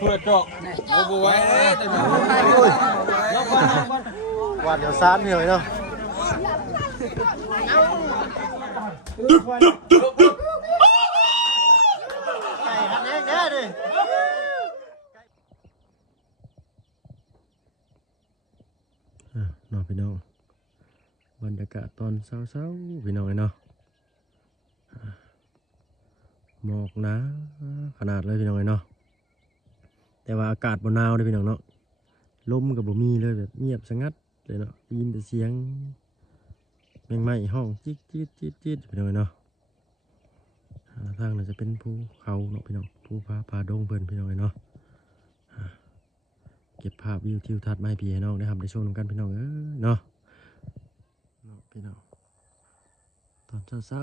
เพื่อจอกบัวไว้แต่ไม่หวานเดี๋ยวซานเหนื่อยเนาะไก่หันแน่ดิน้องพี่น้องบรรยากาศตอนเช้าๆพี่น้องเนาะหมอกหนาขนาดเลยพี่น้องเนาะแต่ว่าอากาศบ่หนาวเลยพี่น้องเนาะลมกับบ่มีเลยแบบเงียบสงัดเลยเนาะยินแต่เสียงแมงไม้ห้องจิ๊ดพี่น้องเนาะทางน่าจะเป็นภูเขาเนาะพี่น้องภูผาดงเพิ่นพี่น้องเนาะเก็บภาพวิวทิวทัศน์มาให้พี่ให้น้องได้ทำได้ชมกันพี่น้องเนาะพี่น้องตอนเช้า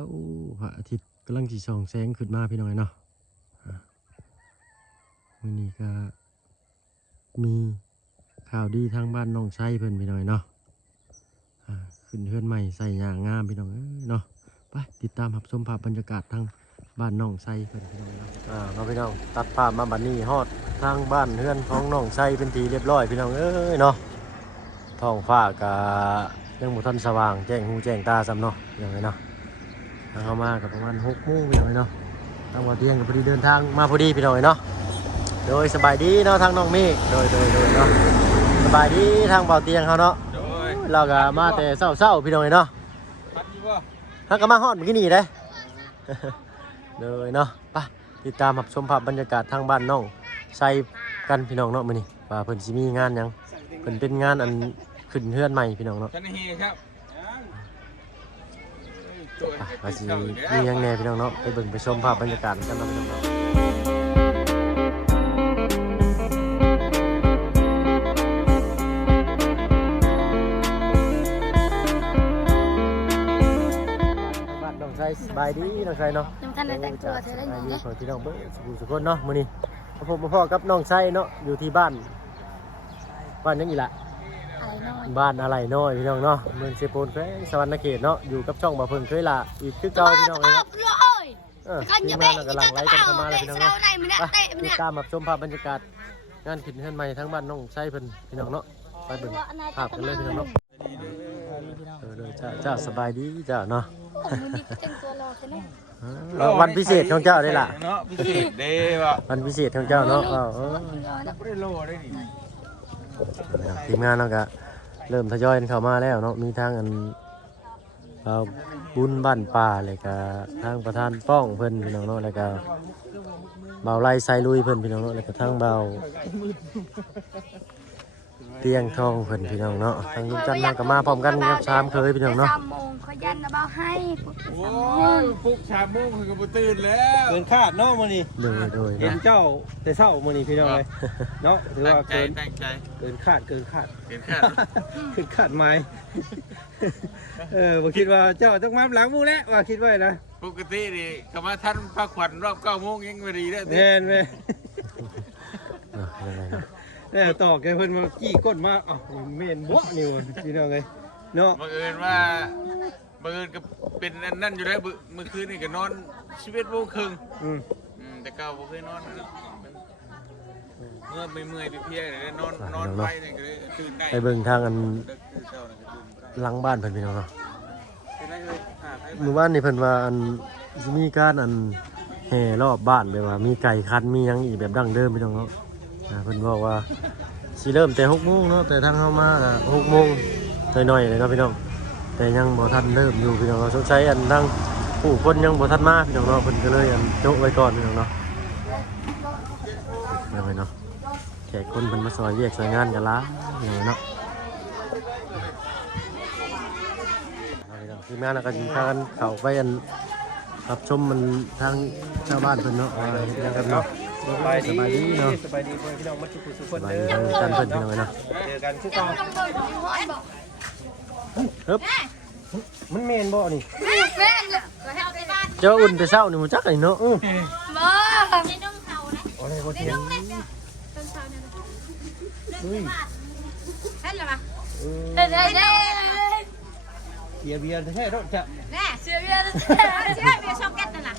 พระอาทิตย์กำลังจีส่องแสงขึ้นมาพี่น้องเนาะวันนี้ก็มีข่าวดีทางบ้านน้องชัยเพิ่นพี่น้องเนาะขึ้นเฮือนใหม่ใส่ยางงามพี่น้องเนาะไปติดตามรับชมภาพบรรยากาศทางบ้านน้องชัยเพิ่นพี่น้องเนาะเราพี่น้องตัดภาพมาบัดนี้ฮอดทางบ้านเฮือนของน้องชัยเป็นทีเรียบร้อยพี่น้องเนาะท้องฟ้าก็ยังบ่ทันสว่างแจ้งหูแจ้งตาซ้ำเนาะอย่างไรเนาะทางเข้ามากับประมาณ6 โมงพี่น้องเนาะทางบ่เที่ยงก็พอดีเดินทางมาพอดีพี่น้องเนาะโดยสบายดีเนาะทางน้องมี่โดยเนาะสบายดีทางเบาเตียงเขาเนาะเราก็มาแต่เศร้าพี่น้องเนาะทางก็มาฮอดเมื่อกี้นี่เลยโดยเนาะไปติดตามรับชมภาพบรรยากาศทางบ้านน้องใส่กันพี่น้องเนาะมื้อนี้ว่าเพิ่นสิมีงานหยังเพิ่นเป็นงานอันขึ้นเฮือนใหม่พี่น้องเนาะว่าสิมีหยังแน่พี่น้องเนาะไปเบิ่งไปชมภาพบรรยากาศกันเนาะพี่น้องเนาะสบายดีน้องชายเนาะยังท่านได้แต่งตัวเธอได้ยังไงเนี่ย พี่น้องเบิ้งสุขคนเนาะมื้อนี้ผมพ่อกับน้องชายเนาะอยู่ที่บ้านยังอีละ อะไรน้อย บ้านอะไรน้อยพี่น้องเนาะเมืองเซโปนแขวงสวรรณเขตเนาะอยู่กับช่องบ่เพิ่งเคยละอีกคือเก่าพี่น้องเลยเนาะทีมงานกำลังไล่กันเข้ามาแล้วพี่น้องเนาะติดตามรับชมภาพบรรยากาศงานขึ้นเฮือนใหม่ทั้งบ้านน้องชายเพิ่นพี่น้องเนาะไปเบิ่งภาพกันเลยพี่น้องเนาะจ้าสบายดีจ้าเนาะวันพิเศษของเจ้าได้ล่ะเนาะพิเศษเด้ว่ะวันพิเศษของเจ้าเนาะไม่ได้โลได้ดิทีมงานเราก็เริ่มทยอยเข้ามาแล้วเนาะมีทางอันบุญบ้านป่าเลยก็ทางประธานป้องเพิ่นพี่น้องเนาะแล้วก็เบาไล่ไซลุยเพิ่นพี่น้องเนาะแล้วก็ทางเบาเตียงทองเพิ่นพี่น้องเนาะทางลุงจันทร์ก็มาพร้อมกันกับชามเคยพี่น้องเนาะ3 โมงเขายันนะเบาให้โอ้ยปุ๊ก3 โมงคือก็ตื่นแล้วเกินคาดเนาะมื้อนี้โดยเห็นเจ้าแต่เช้ามื้อนี้พี่น้องเอ้ยเนาะถือว่าเกินคาดขึ้นคาดไม้บ่คิดว่าเจ้าต้องมาหลังหมู่แล้วว่าคิดไว้นะปกตินี่ก็มาทันพักผ่อนรอบ9 โมงยังไม่ดีเด้อแม่นแม่แต่ต่อแกเพิ่นมาจี้ก้นมาอ้าวแม่นบ่นี่ว่พี่น้องเอ้ยเนาะบังเอิญก็เป็นนั่นอยู่แล้วเมื่อคืนนี่ก็นอน11 โมงครึ่งแต่เก่าบ่เคยนอนเมื่อเมื่อยเพียเลยนอนไปนี่ก็ตื่นได้ไปเบิ่งทางอันหลังบ้านเพิ่นพี่น้องเนาะเมื่อวานนี่เพิ่นว่าอันสิมีการอันแห่รอบบ้านแบบว่ามีไก่คันมีหยังอีกแบบดั้งเดิมพี่น้องเนาะเพิ่นบอกว่าสิเริ่มแต่6 โมงเนาะแต่ทางเฮามาก็6 โมงหน่อยๆเลยเนาะพี่น้องแต่ยังบ่ทันเริ่มอยู่พี่น้องเราสงสัยอันทางผู้คนยังบ่ทันมาพี่น้องเนาะเพิ่นก็เลยอันโจ๊ะไว้ก่อนพี่น้องเนาะเนาะแขกคนเพิ่นมาซอยเวียกซอยงานกันละเนาะทีมงานก็สิพากันเข้าไปอันรับชมมันทางชาวบ้านเพิ่นเนาะเฮ็ดหยังกันเนาะสบายดีเนาะสบายดีพี่น้องมาทุกคนเด้อ ทางจันเพิ่นพี่น้องเนาะเจอกันคือเก่าฮึบมันแม่นบ่นี่แม่เลยก็ให้เอาไปบ้านเจ้าอุ่นแต่เช้านี่มันจักไอ้เนาะบ่ในน้องเฮานะอะไรบ่เที่ยงต้นเช้าเนี่ยอุ้ยเห็นแล้วป่ะเด้เบียร์แท้ๆเนาะจ้ะแน่เสียเบียร์ช็อกเก็ตนั่นน่ะ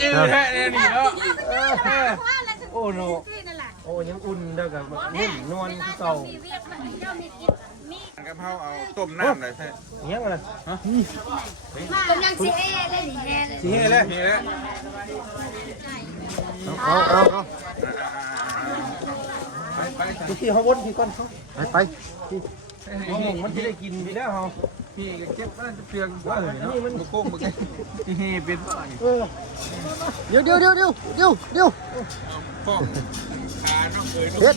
จืดแท้เนี่ยนี่เนาะ โอ้โนโอ้ยังอุ่นเด้อกับนิ่มนวลคือเก่า กะเพราเอาต้มน้ำหน่อยใช่ ยังอะไร กำลังซีเอเลยนี่แฮเลย สิเฮ้เลย นี่แหละ เอา ไป ที่เขาวนที่ก้อนเขา ไป มันจะได้กินไปแล้วเขา พี่เก็บมันเปลืองว่าเลยเนาะมันโค้งมึงนี่เป็น เดี๋ยว พ่อขาน้องเคย เฮ็ด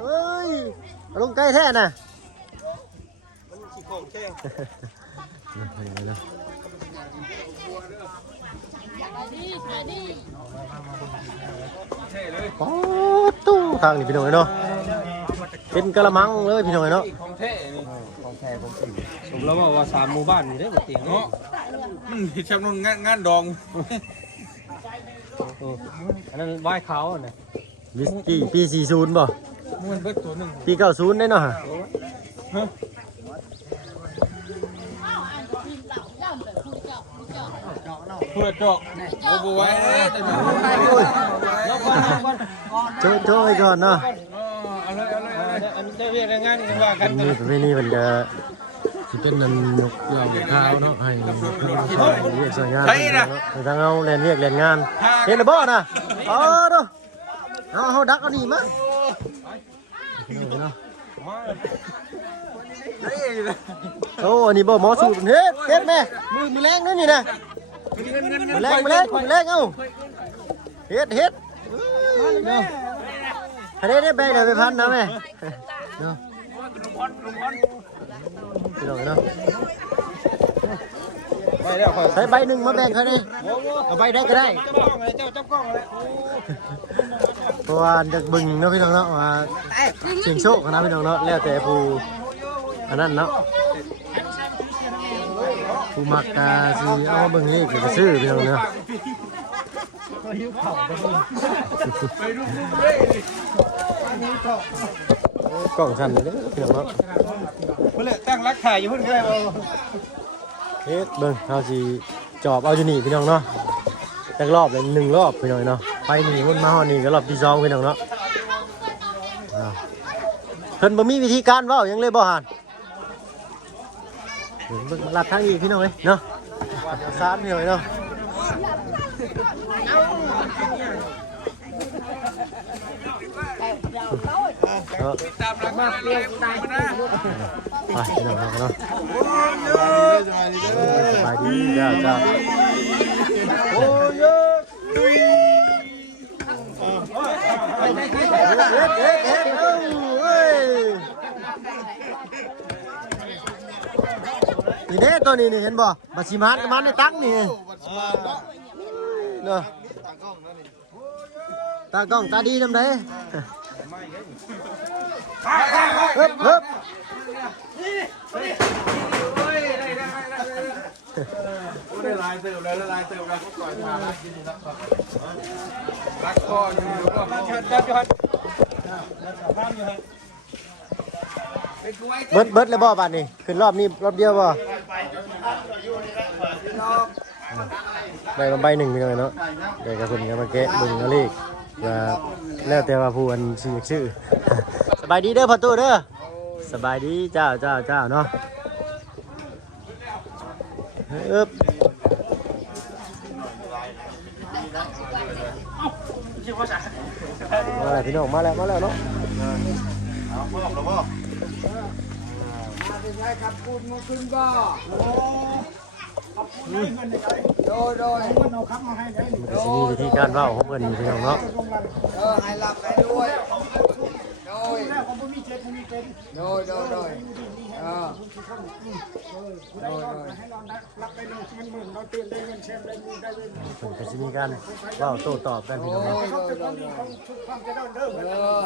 เอ้ยลงใกล้แท้น่ะ มันสิโค้งแช่ง โอ้ตู้ทางนี่พี่น้องเนาะเป็นกะละมังเลยพี่น้องเนาะ ของแท้นี่ ของแท้ของจริงผมแล้วว่า3หมู่บ้านนี่ได้บ่เตียงเนาะ มันเห็นชำนวนงานดอง อันนั้นไหว้เขาน่ะ วิสกี้ปี40บ่ มันเบิดตัวหนึ่ง ปี90ได้เนาะ เพื่อจอกโอ้โหไว้แต่หนู โจ้ไว้ก่อนเนาะ เอาเลย อันได้เรียกงานกันว่ากั อั น นนี้ประเพณีมันจะสิเป็นนันยกยอมข้าวเนาะให้เรียกสวยงามให้ทางเอาแลนเรียกแลนงานเห็นหรือบ่น่ะเด้อเอาดักเอานี่มาเนาะโอ้อันนี้บ่หมอสูตรเฮ็ดแม่มือแรงนั่นนี่นะมือแรงเอ้าเฮ็ดเนาะอันนี้ได้แบ่งไปพันนะแม่เนาะพี่น้องเนาะ ไปแล้วค่อย ใช้ใบหนึ่งมาแบ่งเขาดิเอาใบได้ก็ได้ จับกล้องเลยเจ้าจับกล้องเลย เพราะว่าจากบึงเนาะพี่น้องเนาะว่าเสียงโชคนะพี่น้องเนาะแล้วแต่ผู้อันนั้นเนาะผู้มักกาสิเอามาเบิ่งนี่ก็ซื้อพี่น้องเนาะ ไปดูเลยดิ กล้องสั่นเลยเด้อพี่น้องเนาะ เพิ่นเลยตั้งรักถ่ายอยู่เพิ่นก็ได้บ่ เฮ็ดเบิ่งเฮาสิจอบเอาอยู่นี่พี่น้องเนาะจักรอบเลย1รอบพี่น้องเนาะไปนี่วนมาฮอดนี่ก็รอบที่2พี่น้องเนาะเพิ่นบ่มีวิธีการเว้าหยังเลยบ่ห่านเบิ่งลัดทางอีกพี่น้องเอ้ยเนาะสามพี่น้องเนาะตามหลังมาเรียกตามมานะ ไปพี่น้องเนาะสบายดีจ้าโอ้ยดุยเฮ็ดเอ้ยนี่เด้ตัวนี้นี่เห็นบ่บัชิมานกับมันในตั้งนี่เนาะตากล้องตาดีนำเด้เฮ้บ ได้ลายเติมแล้วลายเติมแล้วปล่อยมาแล้วกินแล้วรักคออยู่ก็เบิดเลยบ่บาดนี้ขึ้นรอบนี้รอบเดียวบ่ได้มาใบหนึ่งพี่น้อยเนาะได้กับคนก็มาแกะเบิ่งเอาเลขว่าแล้วแต่ว่าผู้อันชื่อ สบายดีเด้อพ่อตู้เด้อสบายดีเจ้าเนาะอึ๊บมาแล้วพี่น้องมาแล้วเนาะมันจะมีวิธีการเว้าของเพิ่นพี่น้องเนาะให้รับไปด้วยโดยเพิ่นก็สิมีการเว้าโต้ตอบกันพี่น้องเนาะ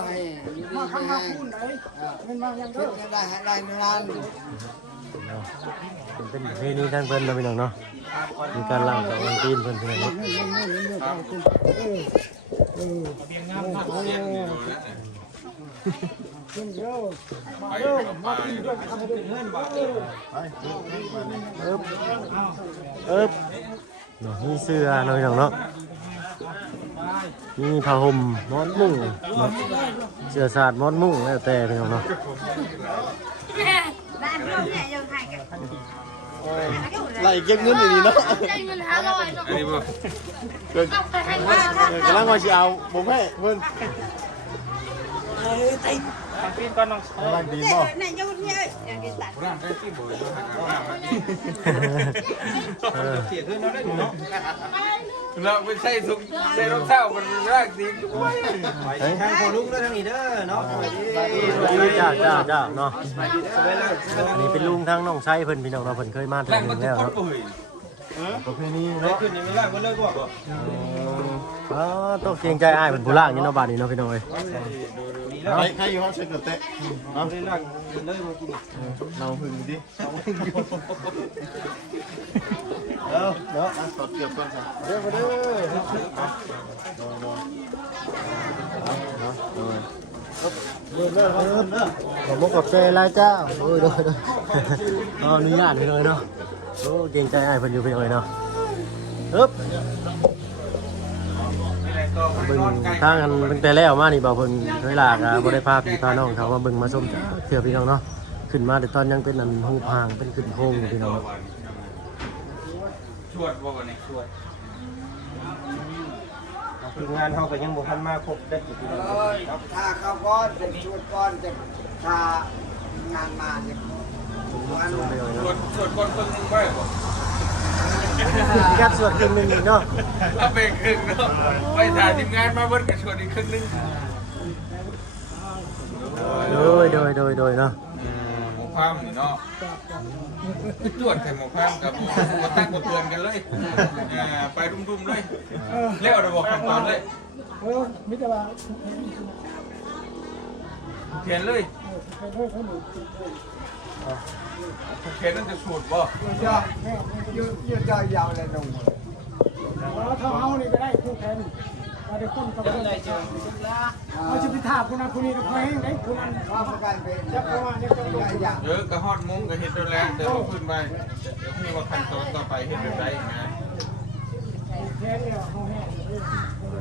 ให้อยู่ดีให้คิดกันได้นาน เป็นประเพณีทางเพิ่นเนาะพี่น้องเนาะมีการล้างตาล้างตีนเพิ่นพี่น้องเนาะอึ๊บ เนาะมีเสื้อเนาะพี่น้องเนาะมีผ้าห่มหมอนมุ้งเนาะเสื้อสาดหมอนมุ้งแล้วแต่พี่น้องเนาะ บ้านเราเนี่ยยังไงกัน ไล่เก็บเงินดีเนาะ ได้เงิน500 อันนี้บ่ ต้องไปให้ว่าก ำลังว่าสิเอาผมให้เพิ่น ปีนก่อนน้อง กำลังดีบ่ เนี่ยยังเนี่ยยังกินตัด ร่างได้ที่บ่อยู่ เสียขึ้นแล้วได้เนาะ เราไม่ใช่ทุกใช่รองเท้ามันร่างดีด้วย ไปทางโคลุกด้วยทางนี้เด้อเนาะ จ้าเนาะอันนี้เป็นลุงทางน้องไส้เพิ่นพี่น้องเนาะเพิ่นเคยมาทา ร่าง ง นึ มัน ง จะ แล้ว คด เนาะ อุ้ย ประเพณี ได้ เนาะ ขึ้นยังไม่ล่างก็เลิกบ่ ต้องเกรงใจอ้ายเพิ่นผู้ล่างนี่เนาะบาดนี้เนาะพี่น้องเอ้ย ใครอยู่ห้องเช็คเตะ เอาได้ล่างเลยมากิน เราพึ่งดิ เนาะ ถอดเกือบก่อนสิ เด้อเด้อขอบคุณกับใจหลายเจ้าโอ้ยโดยอ๋ออนุญาตให้เลยเนาะโอ้เกรงใจอ้ายเพิ่นอยู่พี่น้องเอ้ยเนาะอึ๊บเบิ่งทางกันตั้งแต่แล้วมานี่บ่เพิ่นเคยลากบ่ได้พาพี่พาน้องเขามาเบิ่งมาชมจ้าเถื่อพี่น้องเนาะขึ้นมาแต่ตอนยังเป็นอันหูพางเป็นขึ้นโค้งอยู่พี่น้อง ชวดบ่วันนี้ชวด ทีมงานเฮาก็ยังบ่ทันมาครบได้กี่ปี ถ้าเขาก้อนจะชวนก้อนจะพางานมาจะงานมา ชวดคนครึ่งนึงบ่บ่ กัดส่วนครึ่งหนึงอีกเนาะ ถ้าเป็นครึ่งเนาะไปถ่ายทีมงานมาเบิดกับชวดอีกครึ่งนึง โดยเนาะ หมูพามนี่เนาะจวดใส่หมูพามกับบ่ตั้งบ่เตือนกันเลยไปรุ่มๆเลยแล้วระบบขั้นตอนเลยมิตรว่าเขียนเลยเขียนนั่นจะสูตรบ่ ยืดยาวเลยนุ่ม ถ้าเอานี่ก็ได้คู่แข่งมาได้คนกับคนเอาชีวิตถาคนนั้นคนนี้ก็แพงได้คนนั้น ว่าประกันเป็น จะประมาณนี้ก็ลง อย่าง เยอะก็ฮอดมุ้งก็เฮ็ดแล้วแหละแต่ว่าขึ้นไปเดี๋ยวพี่ว่าขั้นตอนต่อไปเฮ็ดแบบใดนะ แค่เนี่ยเขาแห้ง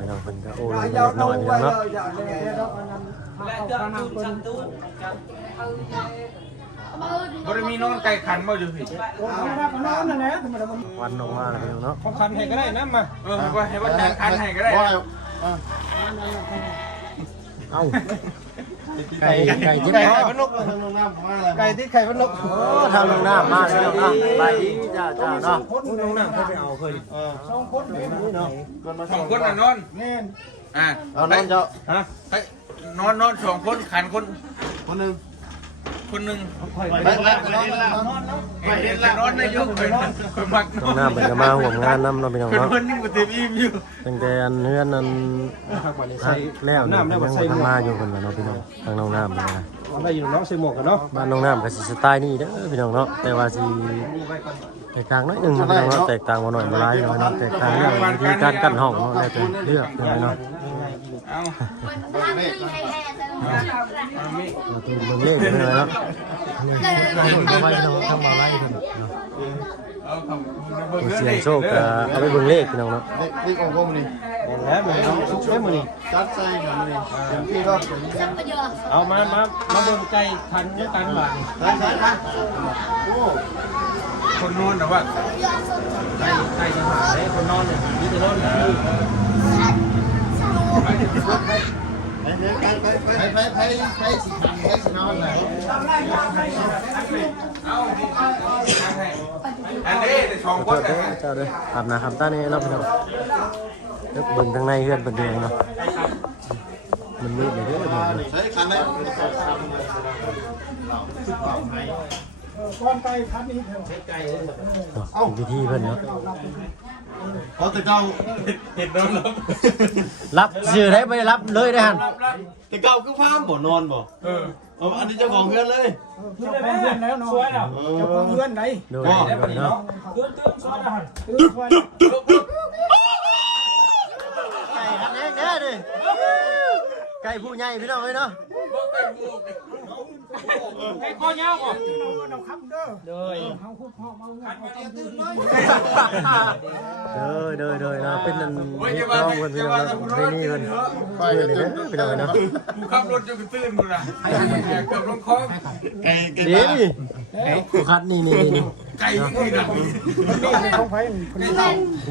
เราเพิ่นก็โอ้ย ยาว น้ นุ่ อย ม พี่ ไป น้อง เล เนาะ ยอย่างนี้ แค่เราอันนั้นเอาขนาดคน บ่ได้มีนอนไก่ขันบ่อยู่พี่ โอ้ยรักน้องนั่นแหละธรรมดา วันออกมาแล้วพี่น้องเนาะ ของคันให้ก็ได้นะมา ว่าให้ว่าจานคันให้ก็ได้ เอ้าไก่ที่ ไก่ ไหน ไข่พนก ทางลงน้ำมาแล้ว ไก่ที่ไข่พนก โอ้ทางลงน้ำมาเลยเนาะไปจ้าเนาะ คนลงน้ำเขาไปเอาเคย สองคนเลยเนาะ ก่อนมา สองคนน่ะนอน แม่น เอาน้องเจ้า ฮะ ไปนอนสองคนขันคน คนหนึ่ง คนนึง ไปแล้วไปแล้ว ไปเห็นแล้วนอนได้อยู่คนมักน น้ อ อง น น้ำเพิ่นก็มาห่วงงานนำเนาะพี่น้อง เป็น เนาะ คนนี่บ่เต็มอิ่มอยู่ ตั้งแต่อันเฮือนนั้นฮักแล้วนี่ยังบ่ทันมาอยู่เพิ่นว่าเนาะพี่น้องทางน้องน้ำนี่นะ อะไรอยู่น้องใส่หมวกกันเนาะ บ้านน้องน้ำก็สิสไตล์นี้เด้อพี่น้องเนาะแต่ว่าสิแตกต่างน้อยหนึงพี่น้องเนาะแตกต่างบ่น้อยบ่หลายเนาะเนาะแตกต่างเรื่องวิธีการกั้นห้องเนาะแล้วแต่เลือกเนาะ เอา ทางนี้ให้แห่แต่ละ เอามี เราต้องเบิ่งเลขไปเลยเนาะอันนี้เอาไว้พี่น้องทำมาไล่เพิ่นเนาะ เอาคำเบิ่ง เสียงโชคก็เอาไปเบิ่งเลขพี่น้องเนาะ นี่ของผมนี่ แล้วมันน้องซุกได้มื้อนี้ จัดใส่หน่อยนี่เต็มที่ก็ จะประโยชน์ เอามาเบิ่งไก่คันด้วยกันบ่า ใส่นะโอ้ คนนอนแต่ว่า ไก่ที่หาได้คนนอนเนี่ยมีแต่นอนอยู่ ไปสินอนไหน เอาอันนี้แต่สอง ขอ ค โท น ษ นะ เด้อเจ้าเด้ออาบน้ำอาบตานี่เนาะพี่น้องเดี๋ยวเบิ่งทางในเฮือนเพิ่นเด้อเนาะมันมืดเลยเด้อพี่น้อง ใส่คันไหน ก้อนไก่พันนี้เถอะ เป็นพิธีเพิ่นเนาะ เขาแต่เก่า เห็นนอนแล้ว รับชื่อได้บ่ได้รับเลยได้หั่น แต่เก่าคือพามบ่นอนบ่อันนี้เจ้าของเพื่อนเลย เจ้าของเพื่อนแล้วเนาะเจ้าของเพื่อนไหน โดยเนาะ ตื่นซอยหันตื่นซอย ไก่คันแดงเด้อดิไก่ผู้ใหญ่พี่น้องเอ้ยเนาะ ไ ให้ข้อยาวก่อน เราคำเด้อ โดย เขาคุกพ่อมาเงินเขาต้องดูดี เด้อนะเป็นนั่นน้องเพิ่นพี่น้องเนาะได้นี่เพิ่นเพิ่นนี่เด้อพี่น้องเนาะ กูขับรถจนกูตื่นกูนะเกือบลงคลอง นี่ผู้คัดนี่ ไก่นี่นะ นี่ของไผ่คนนี้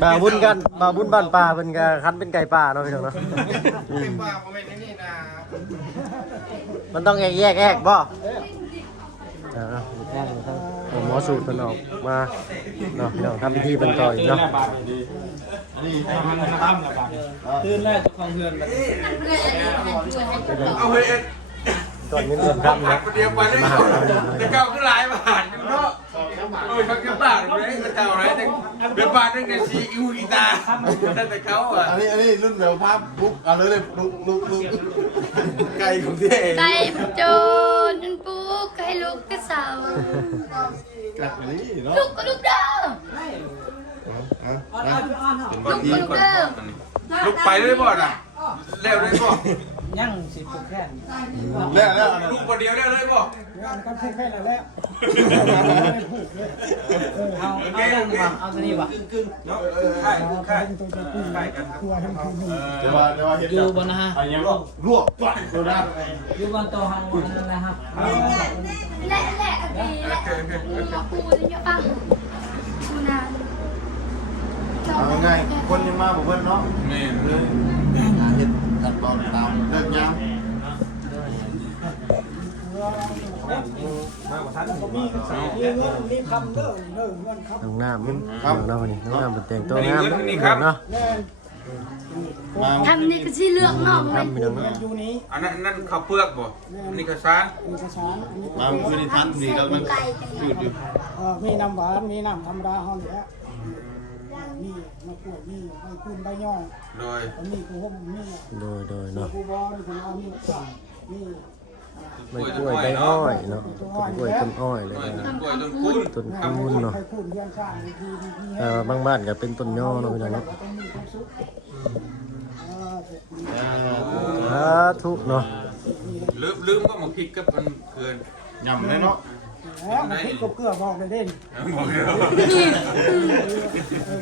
บ่าวบุญกันบ่าวบุญบ้านป่าเพิ่นก็คันเป็นไก่ป่าเนาะพี่น้องเนาะ เป็นบ้าโมเมนต์นี่นะ มันต้องแยกบ่หมอสูตรเพิ่นออกมาเนาะพี่น้องทำพิธีเพิ่นต่ออีกเนาะ นี่ให้มันทำแล้วกัน ตื่นแล้วเจ้าของเฮือนบัดนี้ เอาเฮ้ย ก่อนเงินเดือนคำนะ เดียวไปได้ มาหา ก่อน เราเดือน แต่เก่าก็หลายบาทเนาะโอ้ยเขาเก็บบาทเลยแต่เก่าไรแต่เป็นบาทนึงเนี่ยซีอิวกีตาร์แต่เขาอ่ะ อันนี้รุ่นแบบภาพบุ๊กเอาเลยลุกไก่ของที่ ไก่โจนปูไก่ลูกกระเสา กัดนี่เนาะ ลูกก็ลูกเด้อ เป็นบาทที่คนลุกไปเลยบ่น่ะแล้วเลยบ่ ยังสิปลูกแค่น แล้ว ลูกคนเดียวแล้วเลยบ่ ก็พูดแค่นั้นแหละพูดเลย เอายังบ่เอาตัวนี้บ่ ใช่ใช่ ตัวจะพูดกลัวทั้งคืน เดี๋ยวว่าเห็น อยู่บ่นะฮะ อันนี้ลวกตัวดูนะ อยู่บนโต๊ะเฮานั่นนะครับ และดีและปูจะฟังปูนาน เอาง่ายคนยังมาบอกเพื่อนเนาะ แม่ เห็นตัดตอนตามเลิกยาม มีคำเด้อเด้อเงินครับ น้องน้ำน้องวันนี้น้องน้ำเป็นแต่งตัวงามเนาะ ทำนี่ก็ชื่อเลือกเนาะ ทำพี่น้องเนาะ อยู่นี้ อันนั้นข้าวเปลือกบ่อันนี้ข้าวสาร มีกระชาน มาคือในทันนี่ก็มันจืดอยู่ มีน้ำหวานมีน้ำธรรมดาห้องเหลือมีมะกรูดมีใบคุณใบย่อง โดย มีกูห่มมี โดยเนาะ กูบอลกูเอามีมี ใบกล้วยใบอ้อยเนาะต้นกล้วยต้นอ้อยเลย ต้น นะ กล้วยต้นคุ้น ต้นคูนเนาะ ใครคุณเลี้ยงข้างดี บางบ้านก็เป็นต้นย่อเนาะพี่น้องเนาะ ต้องมีความสุข ทุกเนาะ ลืมก็มาพริกกับมันเกิน ยำเลยเนาะ แล้วมันคิดกับเกลือบอกเลยเด่น บอกเลย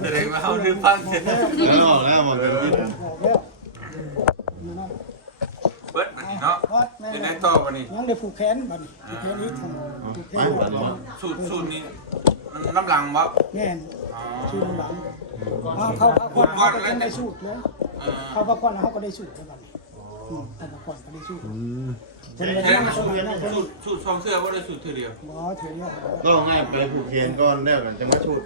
แสดงว่าเขาลืมฟังเสร็จ แล้วบอกกันที่ บอกแล้ว เบิดมันเนาะจะได้ต่อวันนี้ ยังได้ผูกแขนบัดผูกแขนนี้ทำผูกแข ไป น หวานบ่ สูตรนี้น้ำหลังบ่ แน่นชื่อหลังเขาก็ได้สูตรเลยเขาพักผ่อนเขาก็ได้สูตรแล้วบัดเขาพักผ่อนก็ได้สูตร แค่สูตรซองเสื้อว่าได้สูตรเดียว หมอเถื่อนเนี่ย ก็ง่ายไปผูกเขียนก้อนแล้วกันจะมาชุด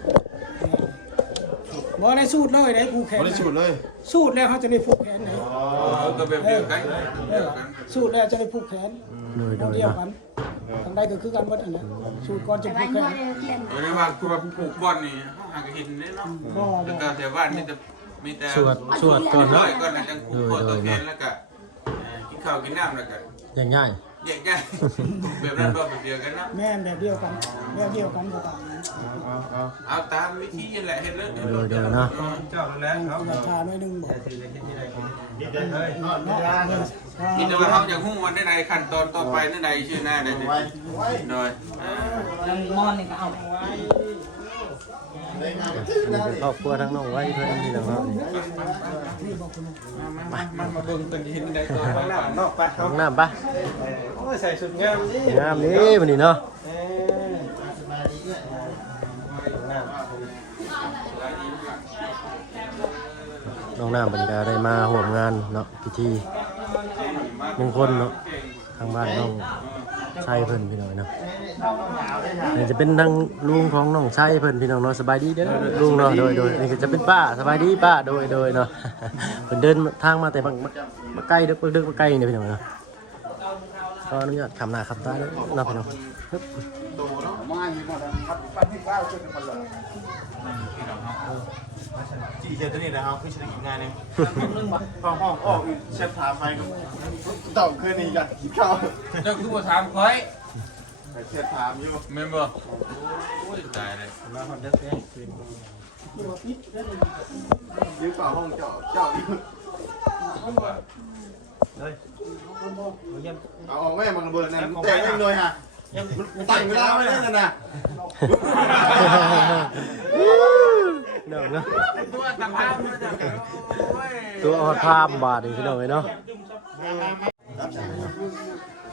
หมอได้สูตรเลยได้ผูกแขน ไม่ได้ชุดเลย สูตรแล้วเขาจะได้ผูกแขนไหน ก็แบบเดียวกัน สูตรแล้วจะได้ผูกแขน โดย เดียวกันทางใดก็คือกันหมดอันนั้นสูตรก่อนจะ ไว้ ผูก น แข วด น เรียน โดยในว่าคุณว่าปลูกบอลนี่หากเห็นได้เนาะแล้วก็แต่บ้านมีแต่ สวดก่อน ร้อ เนาะ ยก่อนนะจังคู่ขอตัวแทนแล้วก็กินข้าวกินน้ำแล้วก็ ง่าย แยกย้ายแบบนั้นแบบเดียวกันนะ แม่แบบเดียวกันแบบเดียวกันก็ตาม เอาตามวิธีแหละเห็นเลย โดยเนาะ เจ้าแล้วครับ ราคาหน่อยนึงบอก นี่จะว่าเขาอย่างหุ้งวันได้ในขั้นตอนต่อไปนั่นใดชื่อหน้าใดโดย ยังมอนนี่ก็เอา ครอบครัวทั้งน้องไว้เพื่อนพี่น้องเนาะ มาเบิ่งกันเห็นได้ตัวข้างหน้าเนาะไป น้องน้ำปะ โอ้ยใส่สุดงามดิ งามนี่มันนี่เนาะน้องน้ำบรรดาได้มาร่วมงานเนาะพิธีมงคลเนาะทางบ้านน้องชายเพิ่นพี่น้องเนาะนี่จะเป็นทางลุงของน้องชายเพิ่นพี่น้องเนาะสบายดีเด้อลุงเนาะโดยนี่ก็จะเป็นป้าสบายดีป้าโดยเนาะ เพิ่นเดินทางมาแต่มาใกล้เด้อมาใกล้นี่พี่น้องเนาะขออนุญาตคำหน้าคำตาเด้อเนาะพี่น้องปึ๊บ จีเจตัวนี้นะครับคือชิ้นงานนึงห้องออกเชฟถามไปต่อคืนนี้อยากกินข้าว เจ้าคือบ่ถามคอย เชฟถามอยู่ แม่นบ่โอ้ยตายเลย ยืมต่อห้องเจาะอยู่ เอาออกแม่มันระเบิดนะมันแตกเองเลยฮะมันตั้งเวลาไว้นั่นน่ะ เนาะเนาะ ตัวต่างหากมันจะโอ้ย ตัวออดภาพบาดนี่พี่น้องเนาะ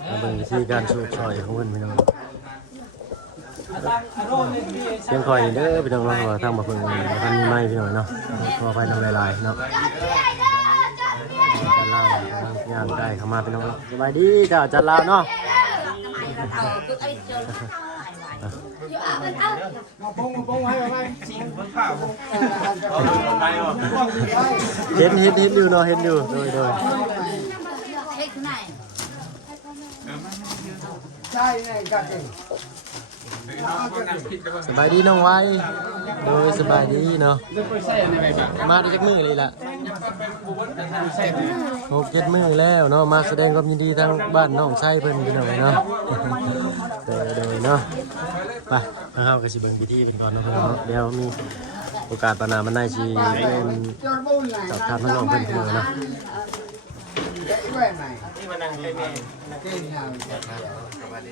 มาเบิ่งวิธีการสูบซอยของเพิ่นพี่น้องเสียงคอยเด้อพี่น้องเราทางมาเพิ่งท่านมีไม้พี่น้องเนาะขอไปน้ำลายๆเนาะจันลาวงานได้เข้ามาพี่น้องสบายดีจ้าจันลาวเนาะ มาปงให้ไว้ เห็นอยู่เนาะเห็นอยู่โดย ใช่ไงกันเอง สบายดีน้องไว้โดยสบายดีเนาะมาได้จักมื้อเลยล่ะ6-7 มื้อแล้วเนาะมาแสดงความยินดีทางบ้านน้องชายเพิ่นพี่น้องเนาะโดยเนาะไปทางเฮาก็สิเบิ่งพิธีกันก่อนเนาะเพิ่นเนาะเดี๋ยวมีโอกาสปานามันได้สิเป็น จนบุญไหน จับทางน้องเพิ่นพี่น้องเนาะ ไอ้แหวนไหนที่มานั่งเล่นเก่งงาม สบายดี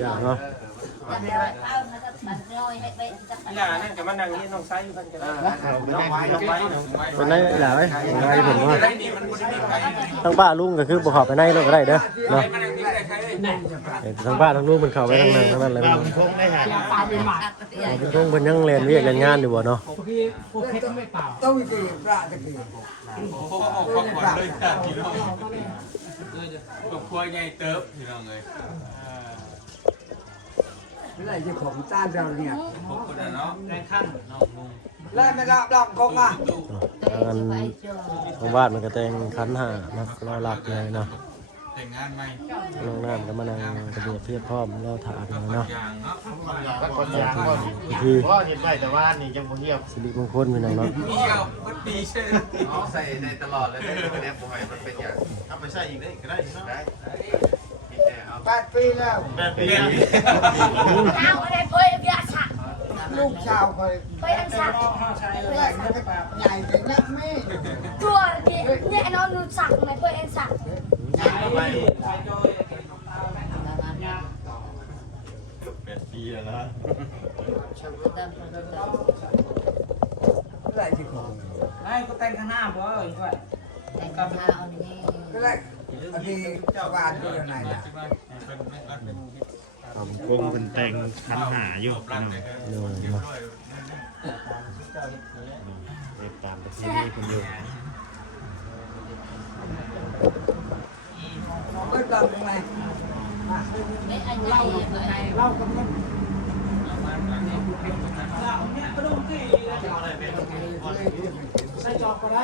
จ้าเนาะ อย่านั่นกับมันนั่งนี่น้องซ้ายอยู่พันกันน้องไว้ เป็นไรหล่ะเอ้ยไว้ผมว่าทั้งป้าลุงก็คือบ่เข้าไปในเนาะก็ได้เด้อเนาะทั้งป้าทั้งลุงมันเข้าไปทางนั้นเลยมันคงได้หาเป็นคงเพิ่นยังเรียนเวียกเรียนงานอยู่บ่เนาะ tôi thì ra thì พวกเขาบอกก่อนเลยจ้ะพี่น้องครอบครัวใหญ่เติบพี่น้องเลย cái này thì khổng ta đều nhỉ พวกคนเนาะแรงขั้นน้องมุง lên mới làm không à ทางทางบ้านมันก็แต่งขันห้านะรอหลักเลยเนาะ แต่งงานใหม่ น้องน้ำก็มานั่งกระเบียบเพียบพร้อมรอถามเนาะ อย่างเนาะ คนยางก่อน พี่ เพราะเห็นได้แต่ว่านี่ยังบ่เงียบ สิริมงคลพี่น้องเนาะ เที่ยวมันดีใช่ไหม เอาใส่ในตลอดเลยไม่ได้บ่ให้มันเป็นอย่างถ้าไปใส่อีกได้ก็ได้เนาะได้ 8 ปีแล้ว แบบ เปลี่ นี้ ยน เอาอะไรเพื่อนเบียร์ฉัก ลูกชาวคอย เพื่อนฉัก แรกมันก็ใหญ่แต่นักไม่ ตัวนี้เนี่ยน้องนูสักไหมเพื่อนสัก เป็นปีแล้วนะ cái này thì khổng ไอ้ก็แต่งข้างหน้าบ่เอ้ยด้วย แต่ก็มาเอานี่ cái này thì và cái này là ผมคงเป็นแต่งคันหาอยู่ รันเลย โดยเนาะ ตามประเพณีคนอยู่ cái cầm cái này ไม่อันนี้เลย เล่ากันมันเล่าเนี่ยกระดุมที่ใส่จอกก็ได้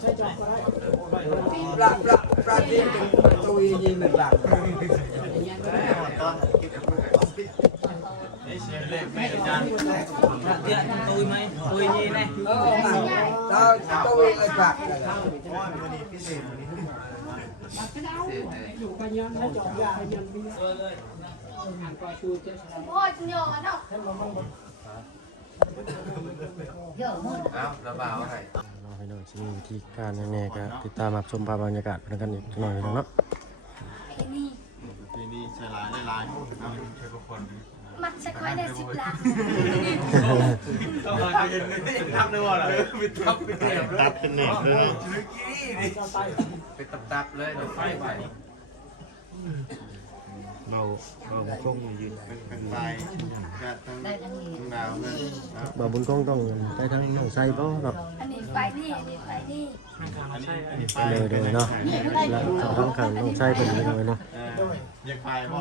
ใส่จอกก็ได้ ra tiên tôi nhìn mình làm ไม่อาจารย์ ตุยไหมตุยยี่ไหม tôi là bạc อยู่กันยังให้จอกยาให้ยังมีก็ชูเจ้า พ่อจะยอมเนาะเยอะมาก เอาระบาวให้ น้องพี่น้องสิมีวิธีการแน่ๆก็ติดตามรับชมภาพบรรยากาศเพิ่นกันอีกหน่อยพี่น้องเนาะ นี่ ปีนี้ใช้หลายได้หลาย เอาใช้คน มันจะค่อยได้10 ล้าน ต้องมาเห็นเลยทำได้ว่าอะไรไปทับไปเตะ ตัดเป็นเน็ตเลย ไปตับเลยไฟไป เราคงยืนเป็นไปจะต้อง ได้ทั้งนี้ ดาวเงิน บ่บุญคงต้องไปทางน้องไส้บ่เนาะ อันนี้ไปนี่อันนี้ไปนี่ เลยเนาะแล้วเขาทั้งขังน้องไส้เพิ่นพี่น้องเนาะ ยังไปบ่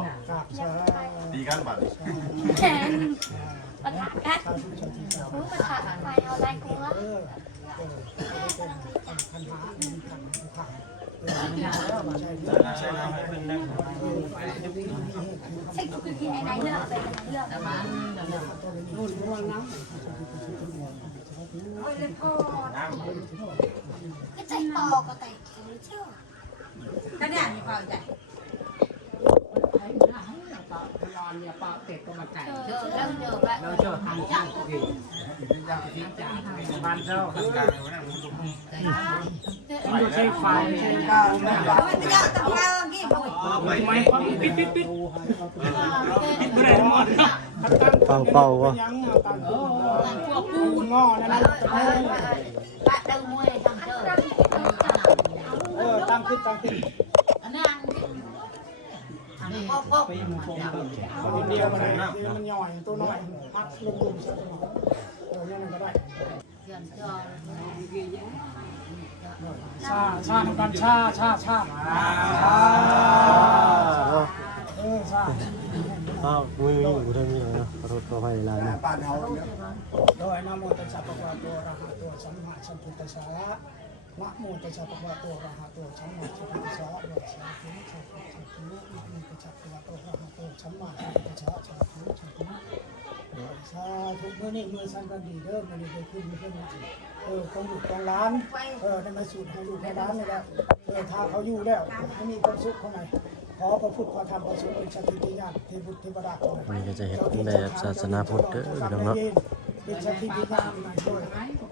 ดีกันบัด แขนปัญหากันรู้ปัญหาไปเอาอะไรกูวะใช่กูคือที่ไอ้ไหนเลือกไปเลือกมาโอ้ยเลยพ่อก็ใจ có tay chưa cái này như vậy vậy chưa đang nhờ bạn đâu chưa hàng trăm thì ban sau Anh chơi phải bây giờ tập cao cái bụi máy pít pít pít cái này nó ป่าวะ ngòนั่น bạn đang mua thằng chơi ตั้งขึ้นตั้งขึ้น anh ăn bốc bốc เดียวมันมันย่อยตัวน้อยพัดลงตุ่มซะยังมันก็ได้ gần cho ชาทำการชาชาอ้าวมืออยู่ทางนี้เนาะขอโทษขออภัยหลายนะ บ้านเฮาเนี่ย โดยนะโมตัสสะภะคะวะโตอะระหะโตสัมมาสัมพุทธัสสะนะโมตัสสะภะคะวะโตอะระหะโตสัมมาสัมพุทธัสสะโดยสาธุสาธุสาธุนะโมตัสสะภะคะวะโตอะระหะโตสัมมาสัมพุทธัสสะสาธุสาธุสาธุเมื่อนี้มือสั่นกันดีเด้อมันได้ขึ้นเพิ่นของลูกของหลานได้มาสู่ให้ลูกให้หลานนี่แหละถ้าเขาอยู่แล้วให้มีความสุขข้างในขอพระพุทธพระธรรมพระสงฆ์เป็นสักขีพยานเทพุทธเทวดา มันก็จะเห็นแบบศาสนาพุทธเด้อพี่น้องเนาะ เป็นสักขีพยานด้วย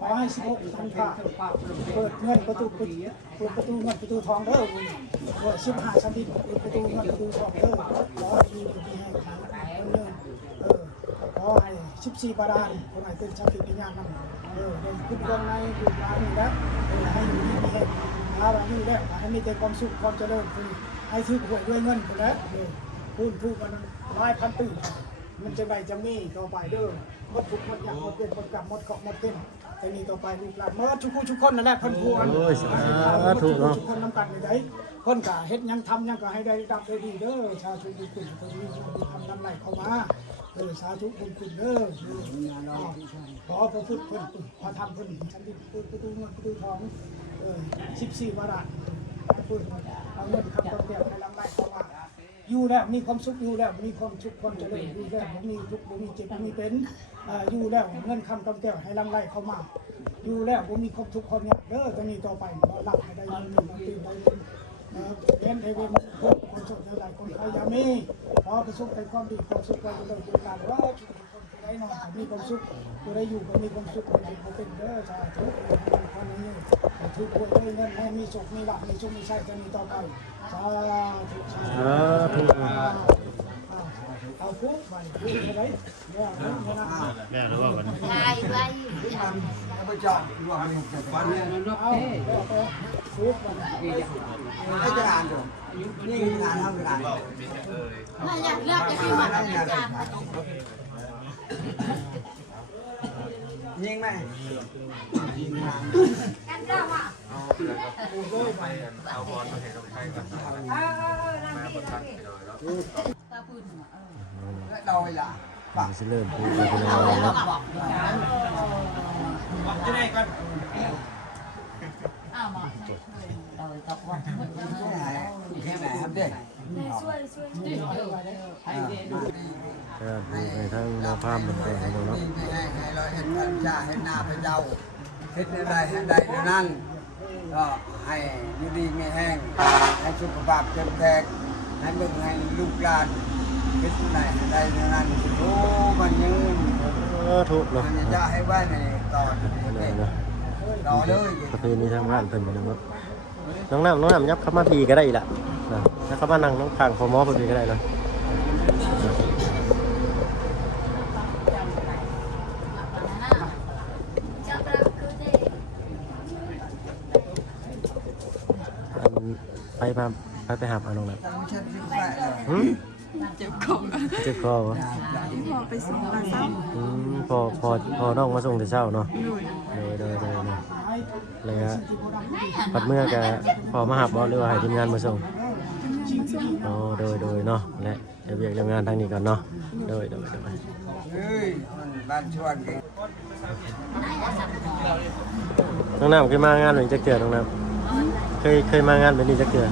ขอให้16ท่านค่ะเปิดเงินประตูเปิดประตูเงินประตูทองเด้อ15ชั้นดินเปิดประตูเงินประตูทองเด้อขอให้มีผู้ที่ให้ขายเงินขอให้14ประดานคนไหนเป็นสักขีพยานนั่นเดินขึ้นเบื้องในดูร้านนี่แล้วให้อยู่นี่ให้ร้านนี้แล้วให้มีแต่ความสุขความเจริญให้ถือหวยด้วยเงินคนแล้วพูดกัน100,000ตื่นมันจะไหนจะมีต่อไปเด้อหมดทุกหมดอย่างหมดเป็นหมดกลับหมดเกาะหมดเป็นแต่นี่ต่อไปลูกหลานเมื่อทุกคนนั่นแหละเพิ่นพูดทุกคนนำกันในใดเพิ่นก็เฮ็ดยังทำยังก็ให้ได้ดับได้ดีเด้อชาชุบุญคุณเพิ่นมีทำนำไหลเข้ามาสาธุบุญคุณเด้อขอพระพุทธเพิ่นพระธรรมเพิ่นฉันที่ประตูเงินประตูทอง14บาทเพิ่นเอาเงินคำต้นเดียวให้ลำไหลเข้ามาอยู่แล้วมีความสุขอยู่แล้วมีความสุขความเจริญอยู่แล้วบ่มีทุกข์บ่มีเจ็บบ่มีเป็นอยู่แล้วเงินคำกำแก้วให้ลำไรเข้ามาอยู่แล้วบ่มีความทุกข์ความยากเด้อตอนนี้ต่อไปบ่หลับให้ได้ยินได้ตื่นได้ยินเห็นให้เป็นคนสุขหลายคนใครอย่ามีขอประสบแต่ความดีความสุขความเจริญอยู่กันว่าทุกคนจะได้นอนมีความสุขจะได้อยู่ก็มีความสุขความสุขเป็นเด้อสาธุคนนี้ทุกคนได้เงินให้มีสุขมีหลักมีสุขมีชัยจะมีต่อไปสาธุสาธุเอาปุ๊บไปปุ๊บไปไหนเนี่ยหรือว่าวัน hai bay ไปจอดรวมกันบ้านเนี่ย เอาปุ๊บไป ให้จะอ่านดูนี่งานทำงาน nó nhặt lớp cho khi mà nó nhặt ยิงไหมยิงงาน ăn rau ạ เอาบอลมาให้เราใช้กัน และเราเวลา มันสิเริ่มพูดไปเป็นอะไรเนาะ จะได้กัน à mà rồi tập hoạt ที่ไหนครับเด็ก xuôi xuôi ในทางแนวความเป็นไปของเราเนาะ ให้เราเห็นท่านจ่าเห็นหน้าพระเจ้าเห็นอะไรเห็นใดนั้นก็ให้ยูดีไม่แห้งให้สุขภาพเข้มแข็งให้เบิ่งให้ลูกหลานเห็นอะไรเห็นใดนั้นโอ้มันยืน ถูกเนาะ มันจะให้ไว้ในตอน ต่อเลย ประเพณีทางบ้านเพิ่นเป็นแบบน้องน้ำยับเข้ามาพีก็ได้อีกละนะถ้าเข้ามานั่งน้องข้างพอหมอเพิ่นพีก็ได้เลย ไปหาเอาน้องน้ำเจ็บคอวะพอไปส่งแต่เช้าพอน้องมาส่งแต่เช้าเนาะโดยเลยฮะปัดเมื่อแกพอมาหับบอลหรือว่าให้ทีมงานมาส่งอ๋อโดยเนาะและจะเรียกทีมงานทางนี้ก่อนเนาะโดยบ้านชวนน้องน้ำเคยมางานหรือจะเกิดน้องน้ำเคยมางานแบบนี้จะเกิด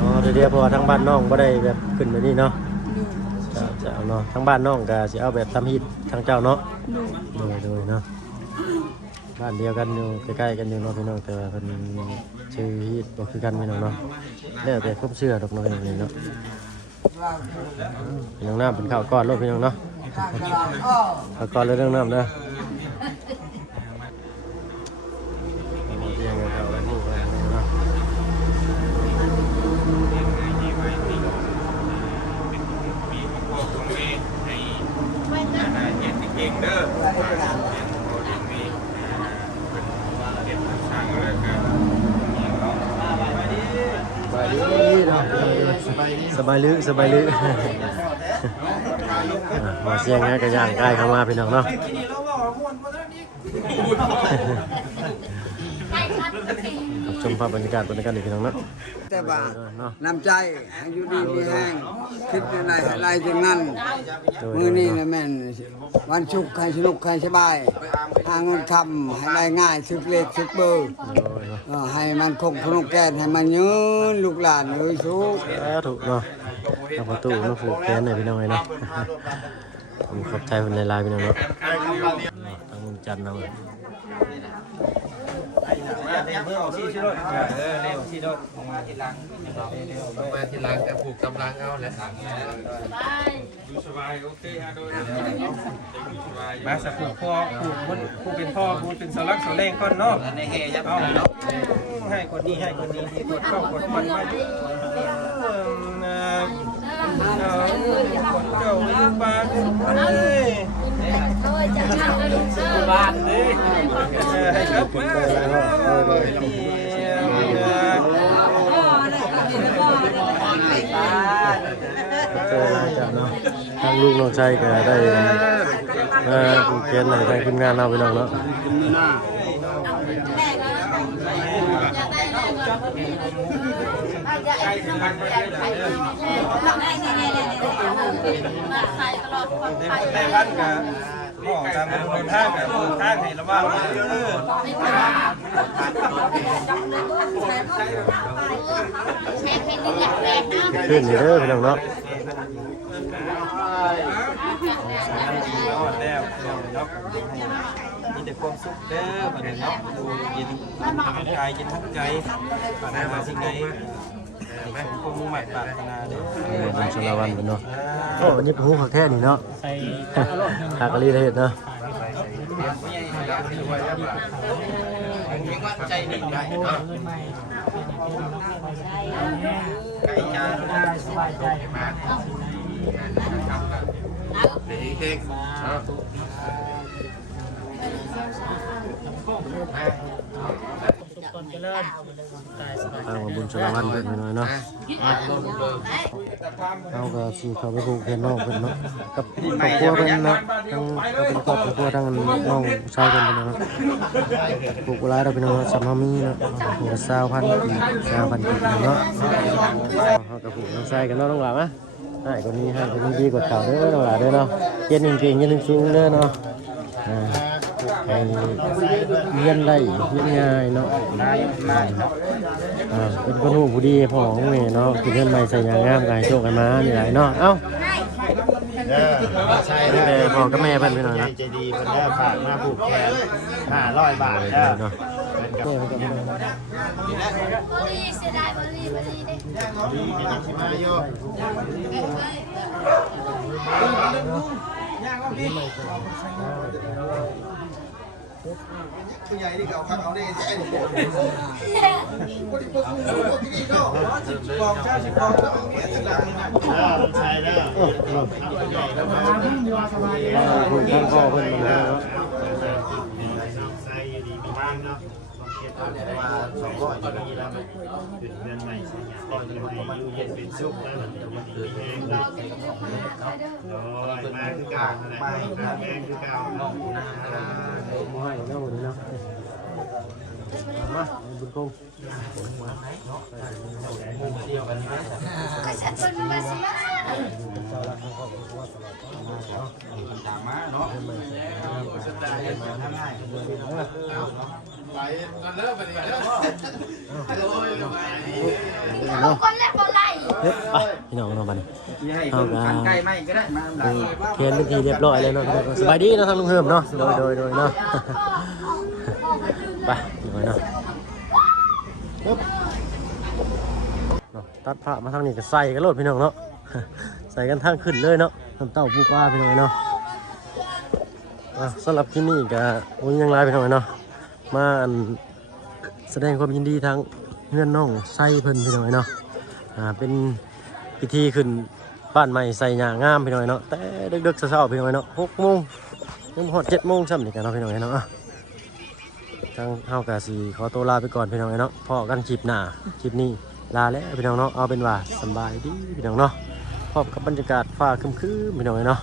อ๋อเดี๋ยวพอทั้งบ้านน้องก็ได้แบบขึ้นแบบนี้เนาะจะเอาเนาะทั้งบ้านน้องก็จะเอาแบบทำฮิตทั้งเจ้าเนาะโดยเนาะ บ้านเดียวกันอยู่ใกล้ๆกันอยู่เนาะพี่น้องแต่ว่าเพิ่นชื่อฮีดบ่คือกันพี่น้องเนาะแล้วแต่ความเชื่อดอกเนาะพี่น้องนี่เนาะพี่น้องน้ำเป็นข้าวก้อนโลดพี่น้องเนาะข้าวก้อนเลยเรื่องน้ำเด้อเรียงกันเอาไว้นี่ไว้เนาะ เองเด้อสั่งเลยกัน สบายดีเนาะสบายลึสบายลึมาเสียงงานกระย่างใกล้เข้ามาพี่น้องเนาะ ชมภาพบรรยากาศอีกพี่น้องเนาะ แต่ว่าน้ำใจให้อยู่ดีมีแห้งคิดอะไรจังนั้นมือนี้นะแม่นวันชุกให้สนุกให้สบายหาเงินคำให้ได้ง่ายซึกเล็กซึกเบอร์ให้มันคงขนมแก่นให้มันยืนลูกหลานเลยสู้ ถูกเนาะเอาประตูมาผูกแขนหน่อยพี่น้องเลยเนาะผมขอบใจคนในไลน์พี่น้องเนาะทางมุมจันทร์เนาะ เมื่อออกที่ชิโร่เร็วชิโร่มาทีหลังแต่ผูกกำลังเอาแหละมาสักผูกพ่อผูกเป็นพ่อผูกเป็นสลักสแลงก้อนเนาะในเฮยับเอาเนาะให้คนนี้กดเข้ากดมันมาดิเจ้าอยู่บ้านเลยบ้านเลยให้ครับมาเจอแล้วจ้ะเนาะทางลูกน้องชายก็ได้ผูกแขนหน่อยทางทีมงานเราพี่น้องเนาะได้พันกับหม้อตามเป็นท่ากับท่าให้ระวังขึ้นอยู่เด้อพี่น้องเนาะแล้วเนาะมีแต่ความสุขเด้อบัดนี้เนาะเย็นกายเย็นทั้งใจปรารถนาสิ่งใดสมความมุ่งมั่นปรารถนาเด้อ บุญชลวันเนาะโอ้นี่หูขาแค่นี้เนาะขากะลีได้เห็ดเนาะใจดีได้เนาะไก่จานสบายใจมากดีเค้กทางบุญชลวันเป็นหน่อยเนาะเอาก็สิเขาไปผูกแขนน้องเพิ่นเนาะกับครอบครัวเพิ่นเนาะทั้งก็เป็นครอบครัวทั้งน้องชายเพิ่นเนาะผูกหลายเราเป็นเนาะสัมภามีเนาะผูก20,000กีบเนาะเฮาก็ผูกน้องชายกันเนาะน้องหลานมะให้คนนี้ดีกว่าเก่าเด้อน้องหลานเด้อเนาะเย็นจริงๆเย็นสูงเด้อเนาะให้เรียนได้เรียนง่ายเนาะเป็นคนหูผู้ดีพ่อของแม่เนาะคือเพื่อนใหม่ใส่ยางงามกายโชคกันมานี่หลายเนาะเอ้าใช่ แม่พ่อกับแม่เพิ่นไปหน่อยนะ ใจดีเพิ่นได้ฝากมาผูกแขน500 บาทเด้อ เนาะ บรีเสียดายบรีเด้ ดีมีนักสิมาอยู่ผู้ใหญ่ที่เก่าคักเอาได้ใช่บอกเจ้าสิบอกเอาแขนหลังนี่นะใช่แล้วผู้ใหญ่แล้วมาผูกข้างคอเพิ่นมาเนาะ ใส่ดีมีบ้างเนาะมา200จะมีแล้วเป็นเงินใหม่ใช่ไหมก็อยู่อยู่เย็นเป็นสุขแล้วมันจะมีแห้งเนาะโอ้ยมาคือเก่ามาแห้งคือเก่าเนาะ มาให้เนาะวันนี้เนาะมาบุญคง ก็ฉันเป็นมาสิมาลูกคนแรกบ่ไล่ เฮ้ยไปพี่น้องเนาะบัดนี้เอาก็ ไก่ไม่ก็ได้มา เขียนเป็นทีเรียบร้อยเลยเนาะสบายดีเนาะทางลุงเฮิมเนาะโดยเนาะ ไปพี่น้อยเนาะปึ๊บเนาะตัดผ้ามาทางนี้ก็ใส่กันโลดพี่น้องเนาะ ใส่กันทางขึ้นเลยเนาะน้ำเต้าปูปลาพี่น้อยเนาะสำหรับที่นี่ก็โอ้ยยังไรพี่น้อยเนาะมาแสดงความยินดีทั้งเพื่อนน้องไส้เพิ่นพี่น้อยเนาะเป็นพิธีขึ้นบ้านใหม่ใส่หญ้างามพี่น้อยเนาะแต่ดึกๆเช้าๆพี่น้อยเนาะ6 โมงยังหอด7 โมงซ้ำนี่กันเนาะพี่น้อยเนาะทางเฮากะสิขอตัวลาไปก่อนพี่น้อยเนาะพอกันคลิปหน้าคลิปนี้ลาแล้วพี่น้องเนาะเอาเป็นว่าสบายดีพี่น้องเนาะพร้อมกับบรรยากาศฟ้าครึ้มๆพี่น้องเนาะ